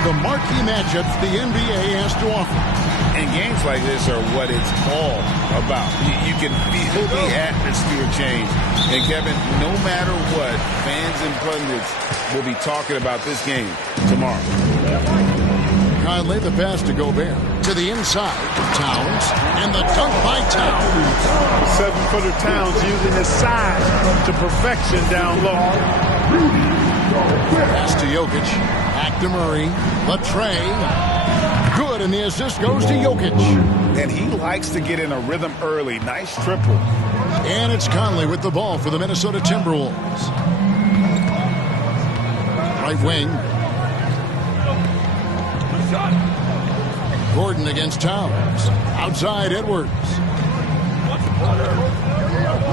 of the marquee matchups the NBA has to offer. And games like this are what it's all about. You can feel the atmosphere change. And, Kevin, no matter what, fans and pundits will be talking about this game tomorrow. Conley, the pass to Gobert. To the inside. Towns. And the dunk by Towns. 7-footer Towns using his size to perfection down low. Pass to Jokic. Back to Murray. The tray. Good, and the assist goes to Jokic. And he likes to get in a rhythm early. Nice triple. And it's Conley with the ball for the Minnesota Timberwolves. Right wing. Gordon against Towns. Outside Edwards.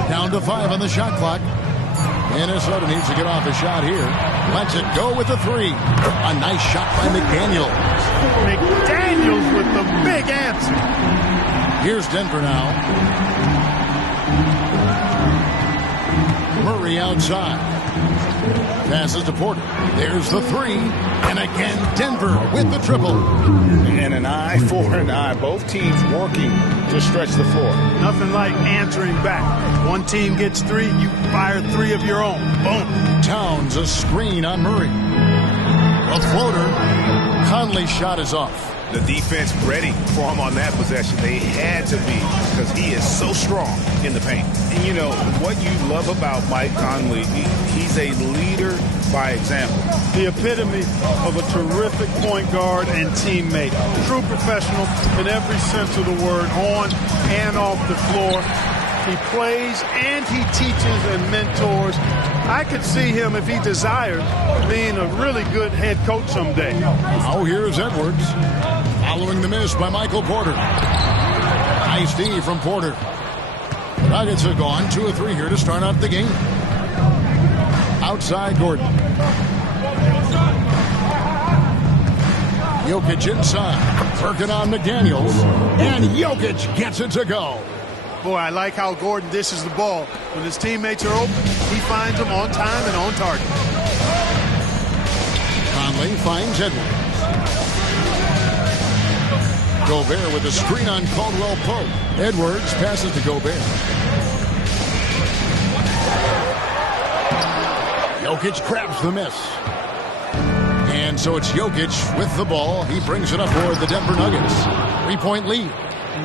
Down to 5 on the shot clock. Minnesota needs to get off a shot here. Lets it go with the 3. A nice shot by McDaniels. McDaniels with the big answer. Here's Denver now. Murray outside. Passes to Porter. There's the 3. And again, Denver with the triple. And an eye for an eye. Both teams working to stretch the floor. Nothing like answering back. One team gets 3, you fire 3 of your own. Boom. Towns, a screen on Murray. A floater. Conley's shot is off. The defense ready for him on that possession. They had to be, because he is so strong in the paint. And, you know, what you love about Mike Conley, he's a leader by example. The epitome of a terrific point guard and teammate. True professional in every sense of the word, on and off the floor. He plays and he teaches and mentors. I could see him, if he desired, being a really good head coach someday. Oh, here's Edwards. Following the miss by Michael Porter. Nice D from Porter. The Nuggets have gone 2 of 3 here to start out the game. Outside Gordon. Jokic inside. Working on McDaniels. And Jokic gets it to go. Boy, I like how Gordon dishes the ball. When his teammates are open, he finds them on time and on target. Conley finds Edwards. Gobert with a screen on Caldwell Pope. Edwards passes to Gobert. Jokic grabs the miss. And so it's Jokic with the ball. He brings it up for the Denver Nuggets. 3-point lead.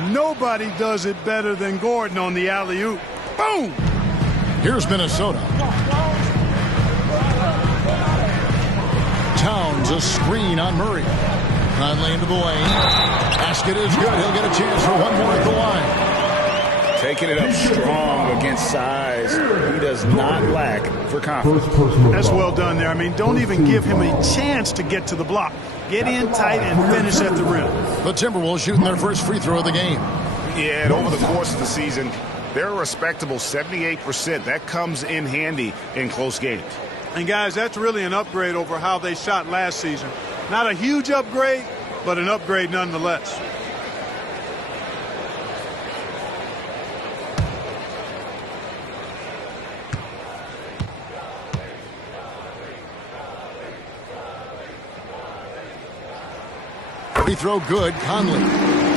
Nobody does it better than Gordon on the alley-oop. Boom! Here's Minnesota. Towns, a screen on Murray. Conley into the lane. Basket is good. He'll get a chance for one more at the line. Taking it up strong against size. He does not lack for confidence. That's well done there. I mean, don't even give him a chance to get to the block. Get in tight and finish at the rim. The Timberwolves shooting their first free throw of the game. Yeah, and over the course of the season, they're a respectable 78%. That comes in handy in close games. And, guys, that's really an upgrade over how they shot last season. Not a huge upgrade, but an upgrade nonetheless. Free throw good, Conley.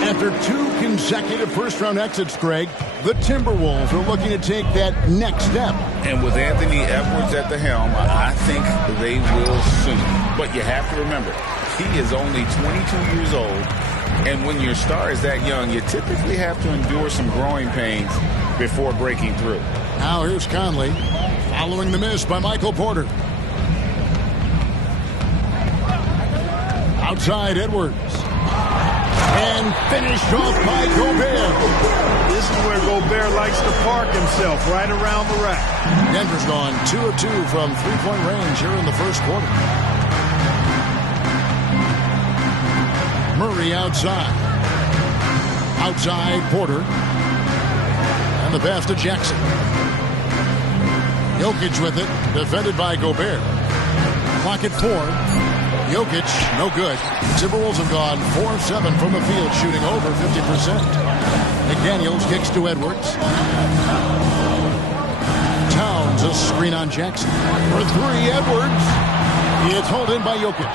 After 2 consecutive first-round exits, Greg, the Timberwolves are looking to take that next step. And with Anthony Edwards at the helm, I think they will soon. But you have to remember, he is only 22 years old. And when your star is that young, you typically have to endure some growing pains before breaking through. Now here's Conley, following the miss by Michael Porter. Outside Edwards. And finished off by Gobert. This is where Gobert likes to park himself, right around the rack. Denver's gone 2 of 2 from three-point range here in the first quarter. Murray outside. Outside Porter. And the pass to Jackson. Jokic with it, defended by Gobert. Clock at 4. Jokic, no good. Timberwolves have gone 4 of 7 from the field, shooting over 50%. McDaniels kicks to Edwards. Towns, a screen on Jackson. For 3, Edwards. It's hauled in by Jokic.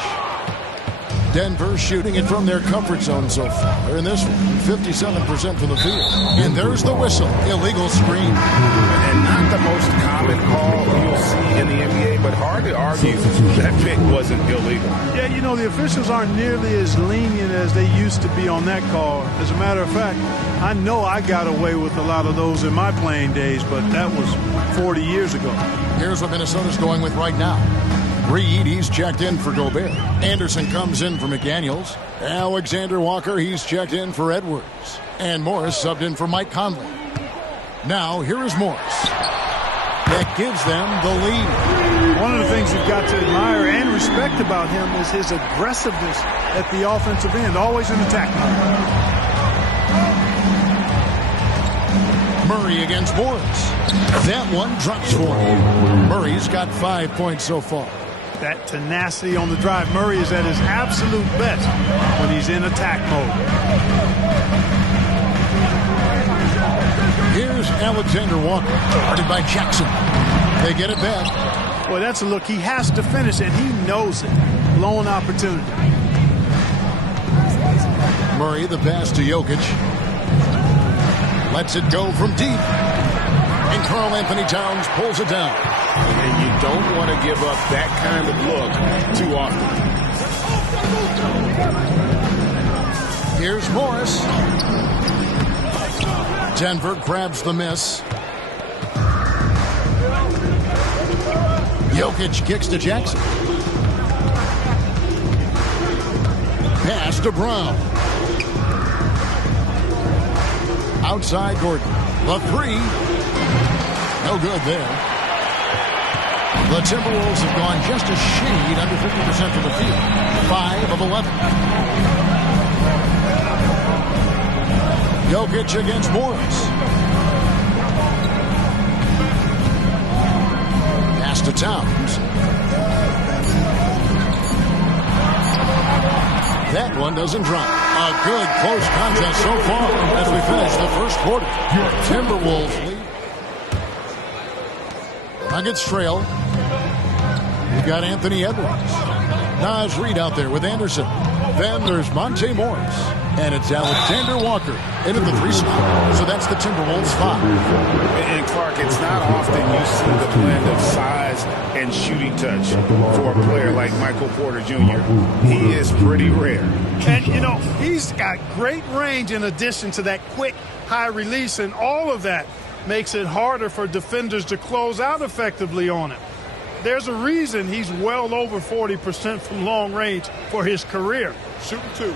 Denver shooting it from their comfort zone so far in this one. 57% from the field. And there's the whistle. Illegal screen. And not the most common call you'll see in the NBA, but hard to argue that pick wasn't illegal. Yeah, you know, the officials aren't nearly as lenient as they used to be on that call. As a matter of fact, I know I got away with a lot of those in my playing days, but that was 40 years ago. Here's what Minnesota's going with right now. Reed, he's checked in for Gobert. Anderson comes in for McDaniels. Alexander Walker, he's checked in for Edwards. And Morris subbed in for Mike Conley. Now, here is Morris. That gives them the lead. One of the things you've got to admire and respect about him is his aggressiveness at the offensive end, always in attack mode. Murray against Morris. That one drops for him. Murray's got 5 points so far. That tenacity on the drive. Murray is at his absolute best when he's in attack mode. Here's Alexander Walker, guarded by Jackson. They get it back. Boy, that's a look. He has to finish, and he knows it. Lone opportunity. Murray, the pass to Jokic. Lets it go from deep. And Karl Anthony Towns pulls it down. And you don't want to give up that kind of look too often. Here's Morris. Denver grabs the miss. Jokic kicks to Jackson. Pass to Brown. Outside Gordon. The three. No good there. The Timberwolves have gone just a shade under 50% from the field. 5 of 11. Jokic against Morris. Pass to Towns. That one doesn't drop. A good close contest so far as we finish the first quarter. Timberwolves lead. Nuggets trail. You've got Anthony Edwards. Naz Reid out there with Anderson. Then there's Monte Morris. And it's Alexander Walker into the 3 spot. So that's the Timberwolves 5. And Clark, it's not often you see the blend of size and shooting touch for a player like Michael Porter Jr. He is pretty rare. And, you know, he's got great range in addition to that quick, high release. And all of that makes it harder for defenders to close out effectively on him. There's a reason he's well over 40% from long range for his career. Shooting 2.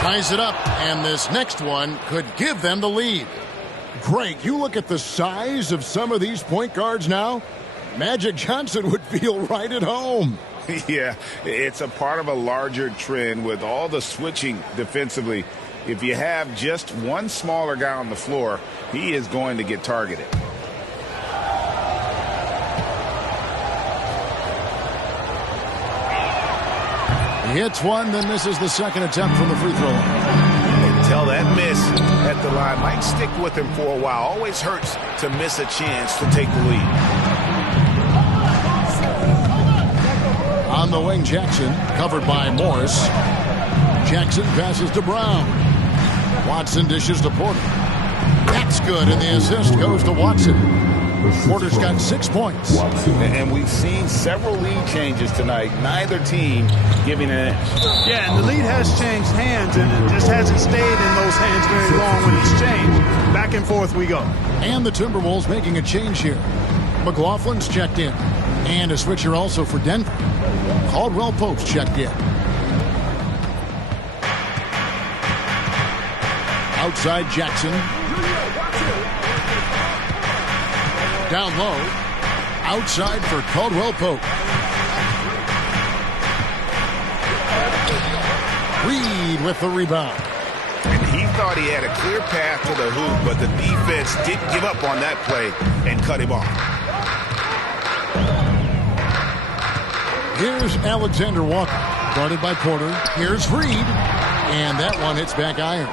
Ties it up, and this next one could give them the lead. Greg, you look at the size of some of these point guards now. Magic Johnson would feel right at home. Yeah, it's a part of a larger trend with all the switching defensively. If you have just one smaller guy on the floor, he is going to get targeted. He hits one, then misses the second attempt from the free throw line. Until that miss at the line might stick with him for a while. Always hurts to miss a chance to take the lead. On the wing, Jackson, covered by Morris. Jackson passes to Brown. Watson dishes to Porter. That's good, and the assist goes to Watson. Porter's got 6 points. And we've seen several lead changes tonight. Neither team giving an edge. Yeah, and the lead has changed hands, and it just hasn't stayed in those hands very long when it's changed. Back and forth we go. And the Timberwolves making a change here. McLaughlin's checked in. And a switcher also for Denver. Caldwell Pope's checked in. Outside Jackson. Down low. Outside for Caldwell Pope. Reed with the rebound. And he thought he had a clear path to the hoop, but the defense didn't give up on that play and cut him off. Here's Alexander Walker, guarded by Porter. Here's Reed, and that one hits back iron.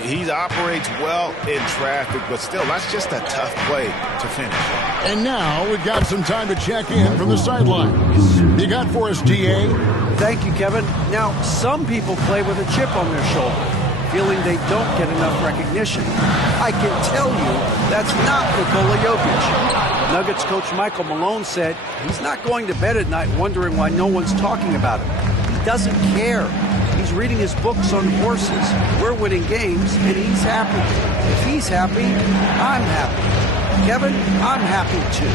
He operates well in traffic, but still, that's just a tough play to finish. And now we've got some time to check in from the sidelines. You got for us, DA? Thank you, Kevin. Now, some people play with a chip on their shoulder, feeling they don't get enough recognition. I can tell you that's not Nikola Jokic. Nuggets coach Michael Malone said he's not going to bed at night wondering why no one's talking about him. He doesn't care. He's reading his books on horses. We're winning games, and he's happy. If he's happy, I'm happy. Kevin, I'm happy too.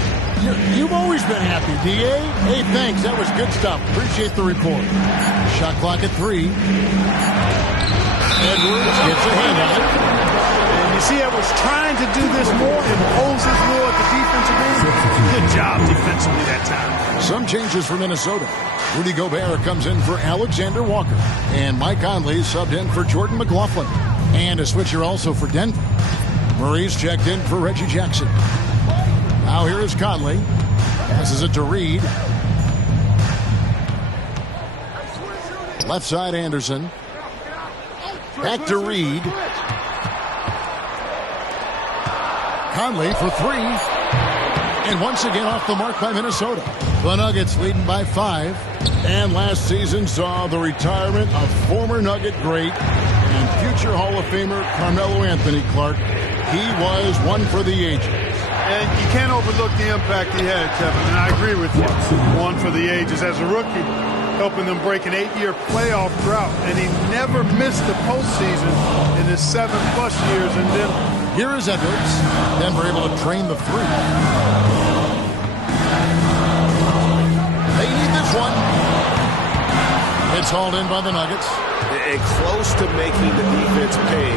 You've always been happy, DA. Hey, thanks. That was good stuff. Appreciate the report. Shot clock at 3. Edwards gets a hand on it. And you see Edwards trying to do this more, impose his will at the defensive end. Good job defensively that time. Some changes for Minnesota. Rudy Gobert comes in for Alexander Walker. And Mike Conley subbed in for Jordan McLaughlin. And a switcher also for Denver. Murray's checked in for Reggie Jackson. Now here is Conley. Passes it to Reed. Left side Anderson. Back to Reed. Conley for 3. And once again off the mark by Minnesota. The Nuggets leading by 5. And last season saw the retirement of former Nugget great and future Hall of Famer Carmelo Anthony Clark. He was one for the ages. And you can't overlook the impact he had, Kevin, and I agree with you. One for the ages. As a rookie, helping them break an 8-year playoff drought, and he never missed the postseason in his 7+ years in Denver. Here is Edwards. Denver able to train the 3. They need this one. It's hauled in by the Nuggets. And close to making the defense pay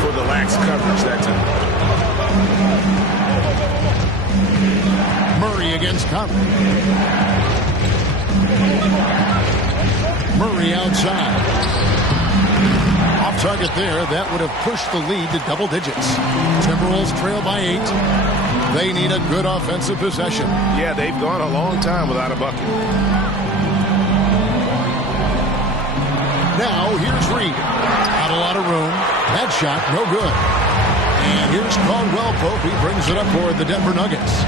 for the lax coverage that time. Murray against Conley. Murray outside. Off target there. That would have pushed the lead to double digits. Timberwolves trail by 8. They need a good offensive possession. Yeah, they've gone a long time without a bucket. Now, here's Reed. Not a lot of room. That shot, no good. And here's Caldwell Pope. He brings it up for the Denver Nuggets.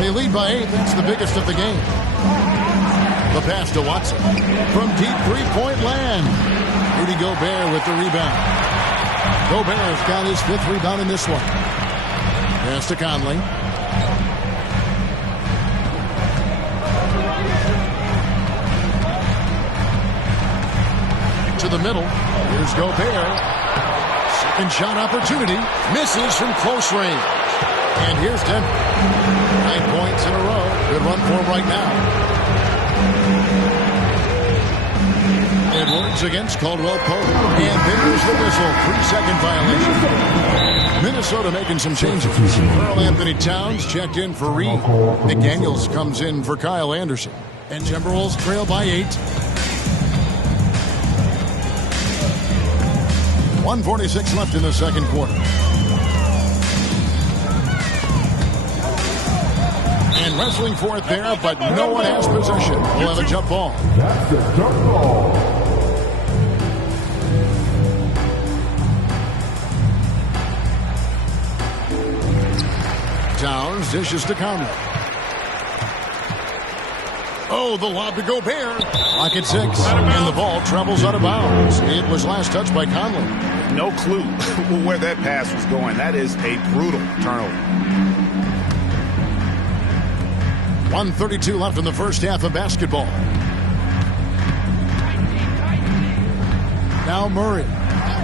They lead by 8. That's the biggest of the game. The pass to Watson. From deep three-point land. Rudy Gobert with the rebound. Gobert's got his 5th rebound in this one. Pass to Conley. To the middle. Here's Gobert. Second shot opportunity. Misses from close range. And here's Denver. 9 points in a row. Good run for him right now. Edwards against Caldwell Pope. And there's the whistle. 3-second violation. Minnesota making some changes. Karl Anthony Towns checked in for Reed. McDaniels comes in for Kyle Anderson. And Timberwolves trail by 8. 1:46 left in the second quarter. And wrestling for it there, but no one has possession. We'll have a jump ball. That's a jump ball. Towns dishes to Conley. Oh, the lob to Gobert. Clock at 6. And the ball travels out of bounds. It was last touched by Conley. No clue where that pass was going. That is a brutal turnover. 1:32 left in the first half of basketball. Now Murray.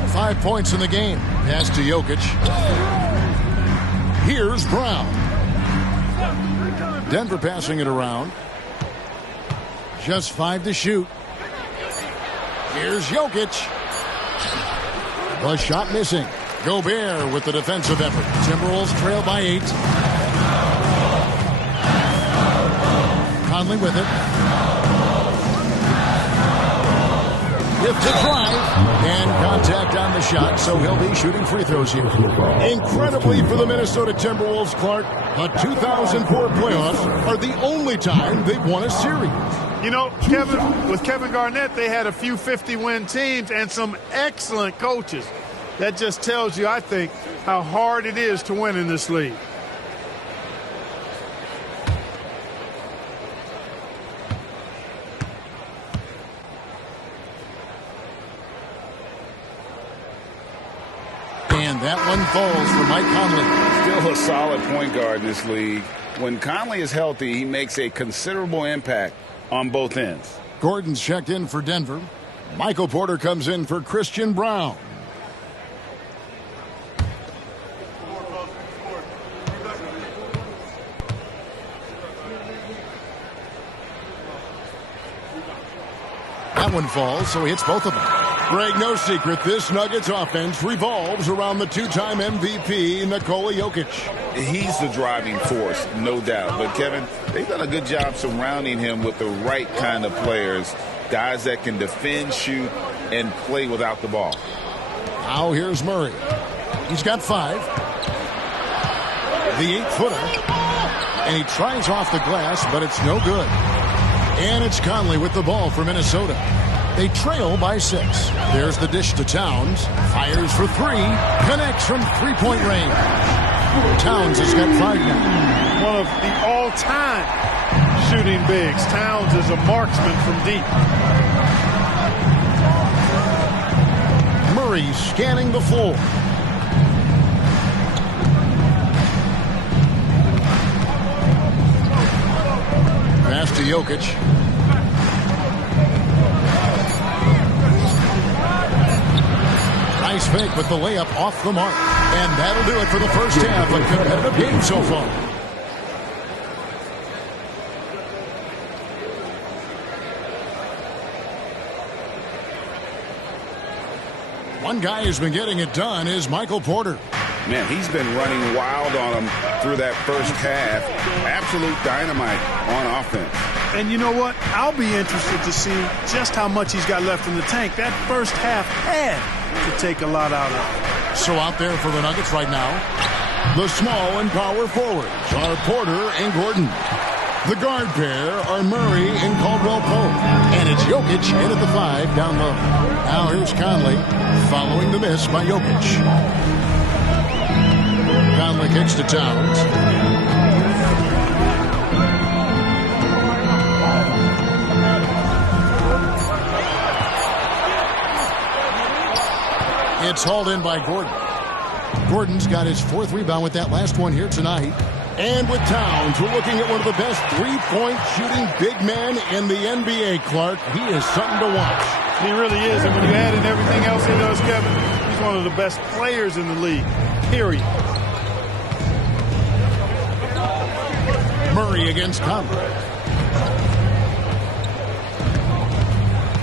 5 points in the game. Pass to Jokic. Here's Brown. Denver passing it around. Just 5 to shoot. Here's Jokic. The shot missing. Gobert with the defensive effort. Timberwolves trail by 8. Conley with it. Gifted drive. And contact on the shot, so he'll be shooting free throws here. Incredibly for the Minnesota Timberwolves, Clark, the 2004 playoffs are the only time they've won a series. You know, Kevin, with Kevin Garnett, they had a few 50-win teams and some excellent coaches. That just tells you, I think, how hard it is to win in this league. And that one falls for Mike Conley. Still a solid point guard in this league. When Conley is healthy, he makes a considerable impact on both ends. Gordon's checked in for Denver. Michael Porter comes in for Christian Brown. That one falls, so he hits both of them. Greg, no secret, this Nuggets offense revolves around the two-time MVP, Nikola Jokic. He's the driving force, no doubt. But, Kevin, they've done a good job surrounding him with the right kind of players, guys that can defend, shoot, and play without the ball. Now here's Murray. He's got 5. The 8-footer. And he tries off the glass, but it's no good. And it's Conley with the ball for Minnesota. They trail by 6. There's the dish to Towns. Fires for 3. Connects from three-point range. Towns has got 5 now. One of the all-time shooting bigs. Towns is a marksman from deep. Murray scanning the floor. Pass to Jokic. Nice fake with the layup off the mark. And that'll do it for the first half. A competitive game so far. One guy who's been getting it done is Michael Porter. Man, he's been running wild on him through that first half. Absolute dynamite on offense. And you know what? I'll be interested to see just how much he's got left in the tank. That first half had to take a lot out of it. So out there for the Nuggets right now, the small and power forwards are Porter and Gordon. The guard pair are Murray and Caldwell Pope. And it's Jokic in at the 5 down low. Now here's Conley following the miss by Jokic. Conley kicks to Towns. It's hauled in by Gordon. Gordon's got his 4th rebound with that last one here tonight. And with Towns, we're looking at one of the best three-point shooting big men in the NBA, Clark. He is something to watch. He really is. And when you add in everything else he does, Kevin, he's one of the best players in the league, period. Murray against Conley.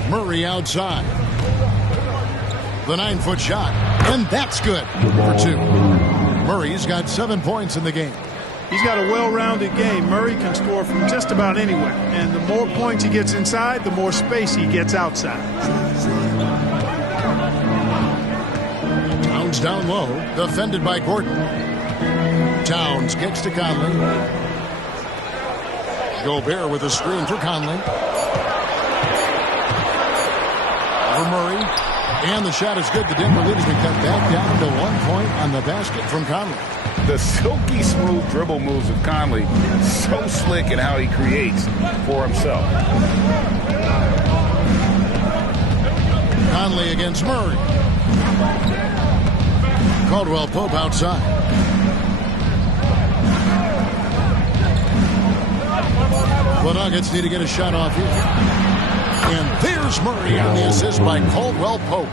Murray outside. The 9-foot shot. And that's good for 2. Murray's got 7 points in the game. He's got a well-rounded game. Murray can score from just about anywhere. And the more points he gets inside, the more space he gets outside. Towns down low. Defended by Gordon. Towns kicks to Conley. Gobert with a screen for Conley. For Murray. And the shot is good. The Denver lead has been cut back down to 1 point on the basket from Conley. The silky smooth dribble moves of Conley, so slick in how he creates for himself. Conley against Murray. Caldwell Pope outside. The Nuggets need to get a shot off here. And there's Murray on the assist by Caldwell Pope.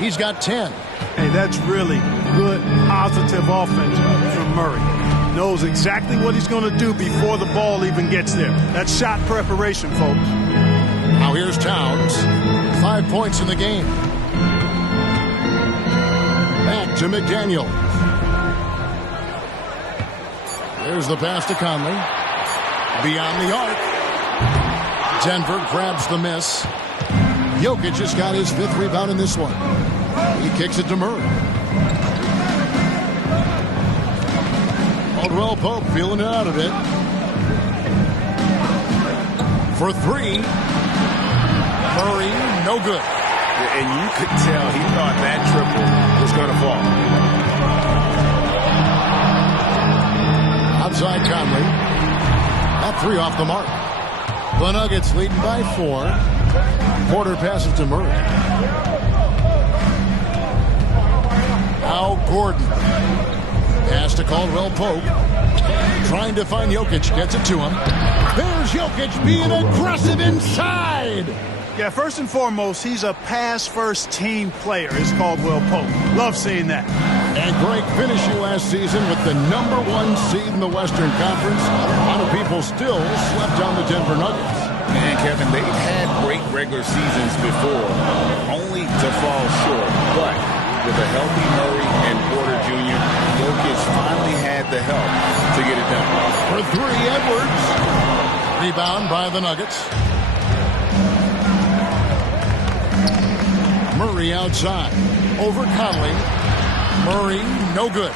He's got 10. Hey, that's really good, positive offense from Murray. Knows exactly what he's going to do before the ball even gets there. That's shot preparation, folks. Now here's Towns. 5 points in the game. Back to McDaniel. There's the pass to Conley. Beyond the arc. Denver grabs the miss. Jokic has got his 5th rebound in this one. He kicks it to Murray. Caldwell Pope feeling it out a bit. For 3. Murray, no good. And you could tell he thought that triple was going to fall. Outside Conley. That three off the mark. The Nuggets leading by 4. Porter passes to Murray. Now Gordon. Pass to Caldwell Pope. Trying to find Jokic. Gets it to him. There's Jokic being aggressive inside. Yeah, first and foremost, he's a pass-first team player, is Caldwell Pope. Love seeing that. And Greg finished you last season with the #1 seed in the Western Conference. A lot of people still slept on the Denver Nuggets. Man, Kevin, they've had great regular seasons before, only to fall short. But with a healthy Murray and Porter Jr., Jokic finally had the help to get it done. For 3, Edwards. Rebound by the Nuggets. Murray outside. Over Conley. Murray, no good.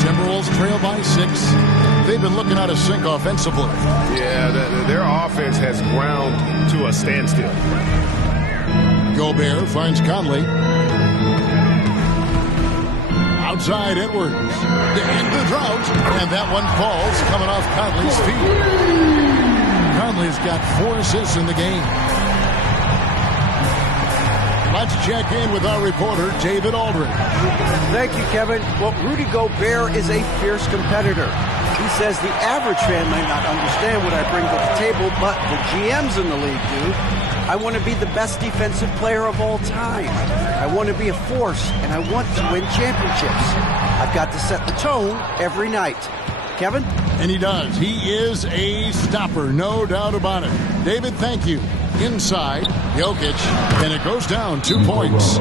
Timberwolves trail by 6. They've been looking out of sync offensively. Yeah, their offense has ground to a standstill. Gobert finds Conley. Outside Edwards. To end the drought. And that one falls coming off Conley's feet. Conley's got 4 assists in the game. Let's check in with our reporter, David Aldridge. Thank you, Kevin. Well, Rudy Gobert is a fierce competitor. He says the average fan may not understand what I bring to the table, but the GMs in the league do. I want to be the best defensive player of all time. I want to be a force, and I want to win championships. I've got to set the tone every night. Kevin? And he does. He is a stopper, no doubt about it. David, thank you. Inside, Jokic, and it goes down 2 points.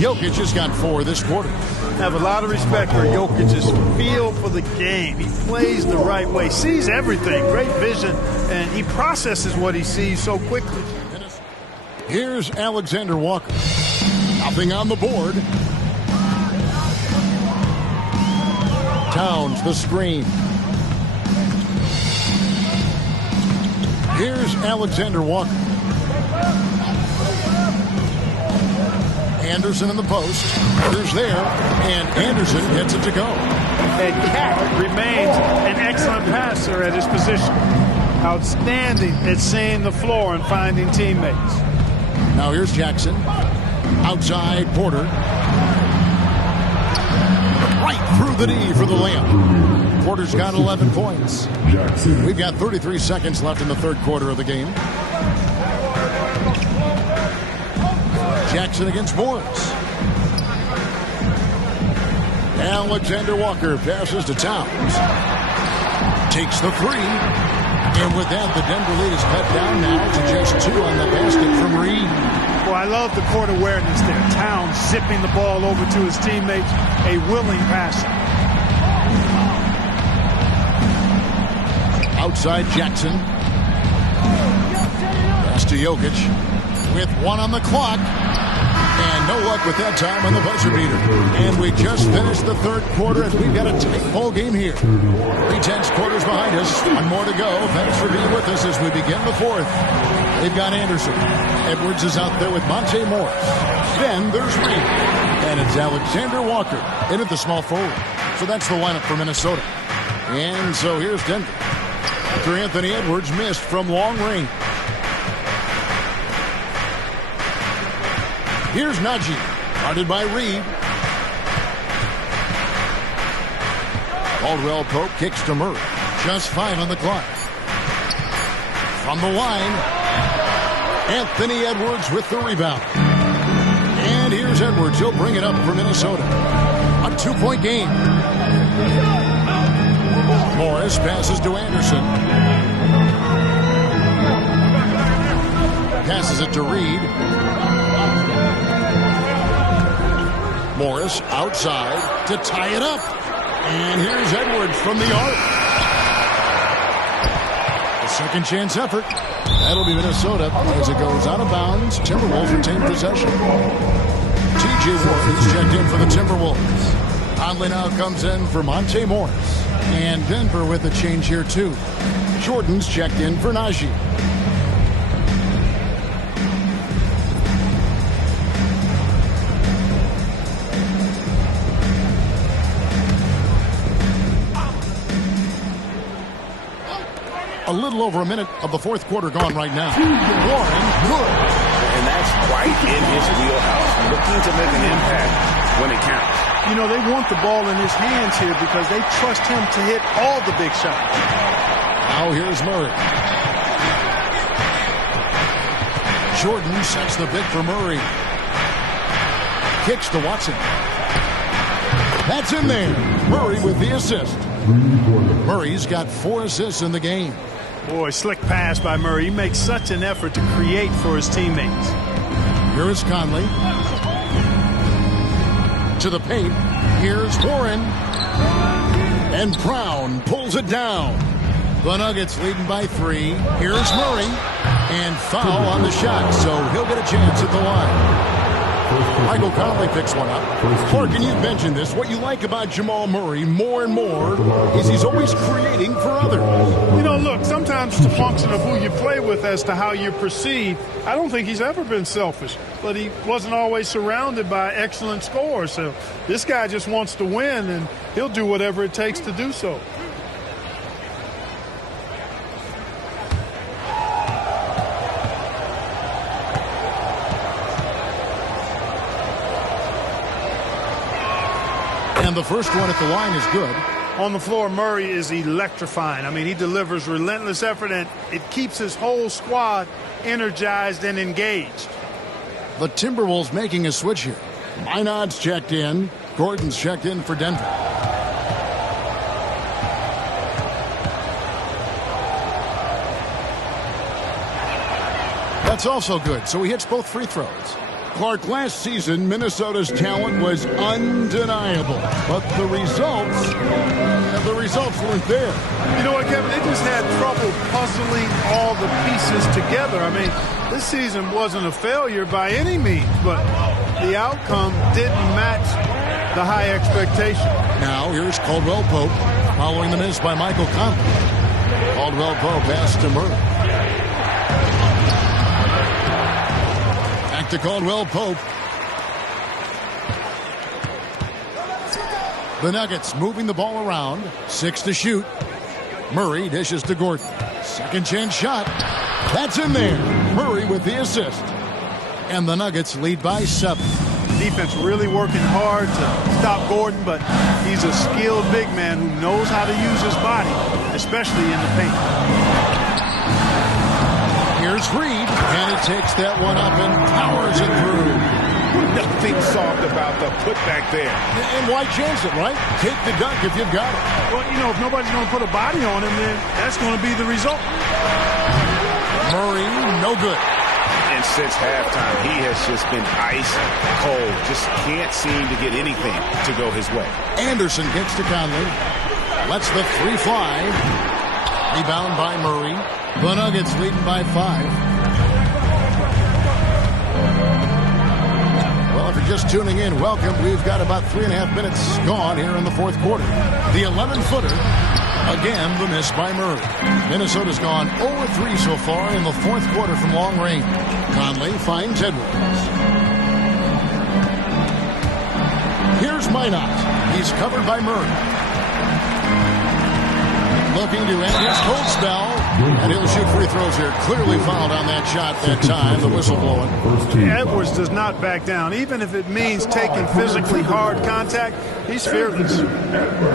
Jokic has got 4 this quarter. I have a lot of respect for Jokic's feel for the game. He plays the right way, sees everything, great vision, and he processes what he sees so quickly. Here's Alexander Walker. Nothing on the board. Towns, the screen. Here's Alexander Walker. Anderson in the post. There's there, and Anderson gets it to go. And Cat remains an excellent passer at his position. Outstanding at seeing the floor and finding teammates. Now here's Jackson. Outside Porter. Right through the knee for the layup. Porter's got 11 points. We've got 33 seconds left in the third quarter of the game. Jackson against Morris. Alexander Walker passes to Towns. Takes the 3. And with that, the Denver lead is cut down now to just 2 on the basket from Reed. Well, I love the court awareness there. Towns zipping the ball over to his teammates. A willing passer. Outside Jackson. Pass to Jokic. With 1 on the clock. And no luck with that time on the buzzer beater. And we just finished the third quarter, and we've got a tight ball game here. 3 tenths quarters behind us. 1 more to go. Thanks for being with us as we begin the fourth. They've got Anderson. Edwards is out there with Monte Morris. Then there's Reed. And it's Alexander Walker in at the small forward. So that's the lineup for Minnesota. And so here's Denver. After Anthony Edwards missed from long range. Here's Najee, guarded by Reed. Caldwell Pope kicks to Murray. Just 5 on the clock. From the line, Anthony Edwards with the rebound. And here's Edwards. He'll bring it up for Minnesota. A 2-point game. Morris passes to Anderson. Passes it to Reed. Morris outside to tie it up. And here's Edwards from the arc. A second chance effort. That'll be Minnesota as it goes out of bounds. Timberwolves retain possession. T.J. Ward is checked in for the Timberwolves. Conley now comes in for Monte Morris. And Denver with a change here too. Jordan's checked in for Najee. A little over a minute of the fourth quarter gone right now. Warren, good. And that's right in his wheelhouse. Looking to make an impact when it counts. You know, they want the ball in his hands here because they trust him to hit all the big shots. Now here's Murray. Jordan sets the pick for Murray. Kicks to Watson. That's in there. Murray with the assist. Murray's got 4 assists in the game. Boy, slick pass by Murray. He makes such an effort to create for his teammates. Here is Conley. To the paint. Here's Warren. And Brown pulls it down. The Nuggets leading by 3. Here's Murray. And foul on the shot, so he'll get a chance at the line. Michael Conley picks one up. Clark, and you've mentioned this. What you like about Jamal Murray more and more is he's always creating for others. You know, look, sometimes it's a function of who you play with as to how you're perceived. I don't think he's ever been selfish, but he wasn't always surrounded by excellent scorers. So this guy just wants to win, and he'll do whatever it takes to do so. And the first one at the line is good. On the floor, Murray is electrifying. I mean, he delivers relentless effort, and it keeps his whole squad energized and engaged. The Timberwolves making a switch here. Minod's checked in. Gordon's checked in for Denver. That's also good, so he hits both free throws. Clark, last season, Minnesota's talent was undeniable, but the results weren't there. You know what, Kevin? They just had trouble puzzling all the pieces together. I mean, this season wasn't a failure by any means, but the outcome didn't match the high expectation. Now, here's Caldwell Pope, following the miss by Michael Conf. Caldwell Pope pass to Murray. To Caldwell Pope. The Nuggets moving the ball around. 6 to shoot. Murray dishes to Gordon. Second chance shot. That's in there. Murray with the assist. And the Nuggets lead by 7. Defense really working hard to stop Gordon, but he's a skilled big man who knows how to use his body, especially in the paint. Here's Reed, and he takes that one up and powers it through. Nothing soft about the putback there. And why chance it, right? Take the dunk if you've got it. Well, you know, if nobody's going to put a body on him, then that's going to be the result. Murray, no good. And since halftime, he has just been ice cold. Just can't seem to get anything to go his way. Anderson kicks to Conley. Lets the 3 fly. Rebound by Murray. The Nuggets leading by 5. Well, if you're just tuning in, welcome. We've got about 3.5 minutes gone here in the fourth quarter. The 11-footer, again, the miss by Murray. Minnesota's gone 0-3 so far in the fourth quarter from long range. Conley finds Edwards. Here's Minot. He's covered by Murray. Looking to end his cold spell, and he'll shoot free throws here. Clearly fouled on that shot that time, the whistle blowing. Edwards does not back down. Even if it means taking physically hard contact, he's fearless.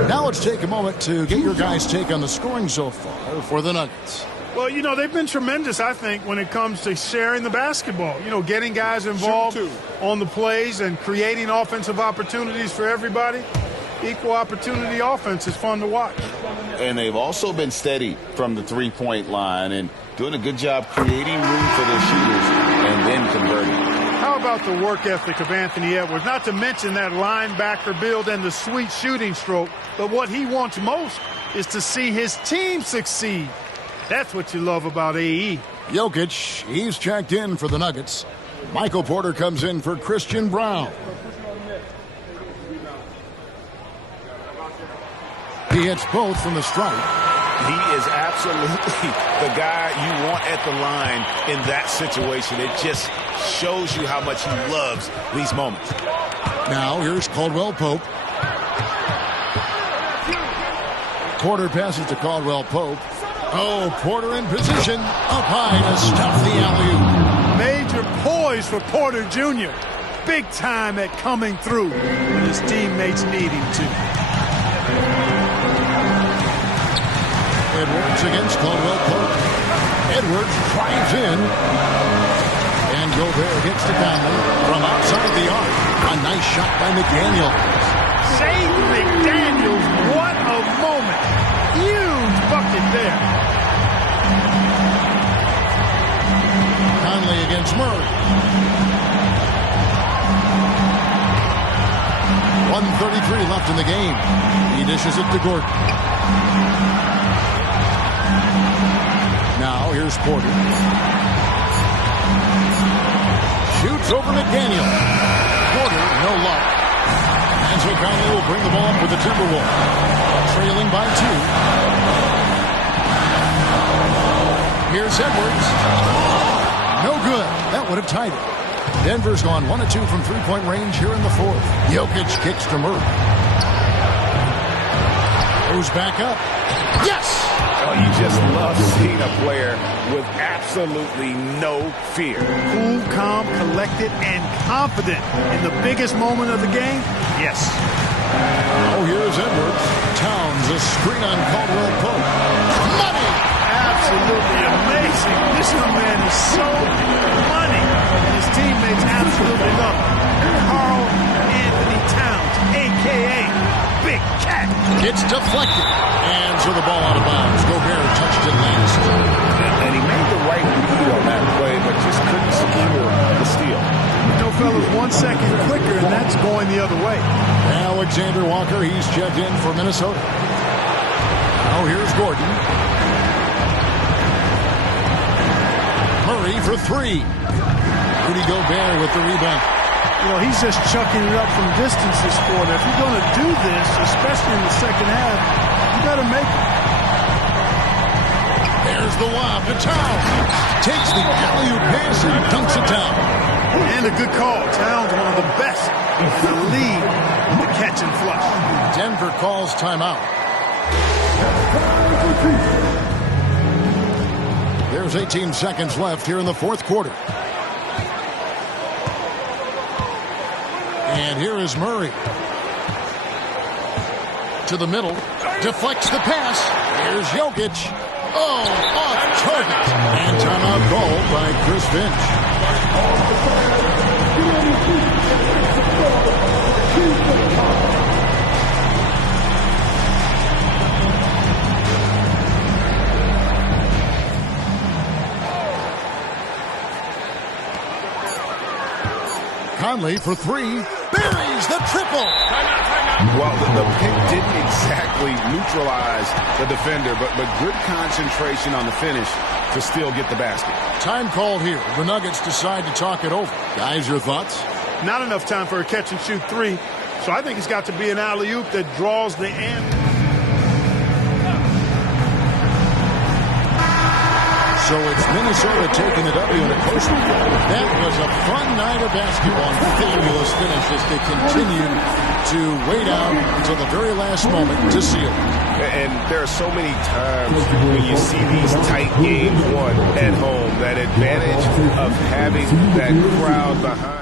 Now let's take a moment to get your guys' take on the scoring so far for the Nuggets. Well, you know, they've been tremendous, I think, when it comes to sharing the basketball. You know, getting guys involved on the plays and creating offensive opportunities for everybody. Equal opportunity offense is fun to watch. And they've also been steady from the three-point line and doing a good job creating room for their shooters and then converting. How about the work ethic of Anthony Edwards? Not to mention that linebacker build and the sweet shooting stroke. But what he wants most is to see his team succeed. That's what you love about AE. Jokic, he's checked in for the Nuggets. Michael Porter comes in for Christian Brown. He hits both from the stripe. He is absolutely the guy you want at the line in that situation. It just shows you how much he loves these moments. Now here's Caldwell Pope. Porter passes to Caldwell Pope. Oh, Porter in position. Up high to stuff the alley-oop. Major poise for Porter Jr. Big time at coming through when his teammates need him to. Edwards against Caldwell Pope. Edwards drives in. And Gobert gets to Conley from outside the arc. A nice shot by McDaniel. Save McDaniels. What a moment. Huge bucket there. Conley against Murray. 1:33 left in the game. He dishes it to Gordon. Now here's Porter. Shoots over McDaniel. Porter, no luck. And so Conley will bring the ball up with the Timberwolves. Trailing by 2. Here's Edwards. No good. That would have tied it. Denver's gone 1 of 2 from three-point range here in the fourth. Jokic kicks to Murray. Goes back up. Yes! Oh, you just love seeing a player with absolutely no fear. Cool, calm, collected, and confident in the biggest moment of the game. Yes. Oh, here's Edwards. Towns, a screen on Caldwell Pope. Money! Absolutely amazing. This young man is so money. And his teammates absolutely love him. Karl Anthony Towns, a.k.a. Big Cat. It's deflected. And so the ball out of bounds. Gobert touched it last. And he made the right read on that play, but just couldn't secure the steal. No, fellas, 1 second quicker, and that's going the other way. Alexander Walker, he's checked in for Minnesota. Now here's Gordon. Murray for 3. Rudy Gobert with the rebound. You know, he's just chucking it up from distance this quarter. If you're going to do this, especially in the second half, you got to make it. There's the lob to Towns. Takes the alley-oop pass and dunks it down. And a good call. Towns, one of the best in the league in the catch and flush. Denver calls timeout. There's 18 seconds left here in the fourth quarter. And here is Murray. To the middle. Deflects the pass. Here's Jokic. Oh, off target. And timeout called by Chris Finch. Conley for 3. Buries the triple. Well, the pick didn't exactly neutralize the defender, but good concentration on the finish to still get the basket. Time called here. The Nuggets decide to talk it over. Guys, your thoughts? Not enough time for a catch and shoot 3. So I think it's got to be an alley-oop that draws the end. So it's Minnesota taking the W in a close one. That was a fun night of basketball. Fabulous finish as they continue to wait out until the very last moment to seal. And there are so many times when you see these tight games won at home, that advantage of having that crowd behind.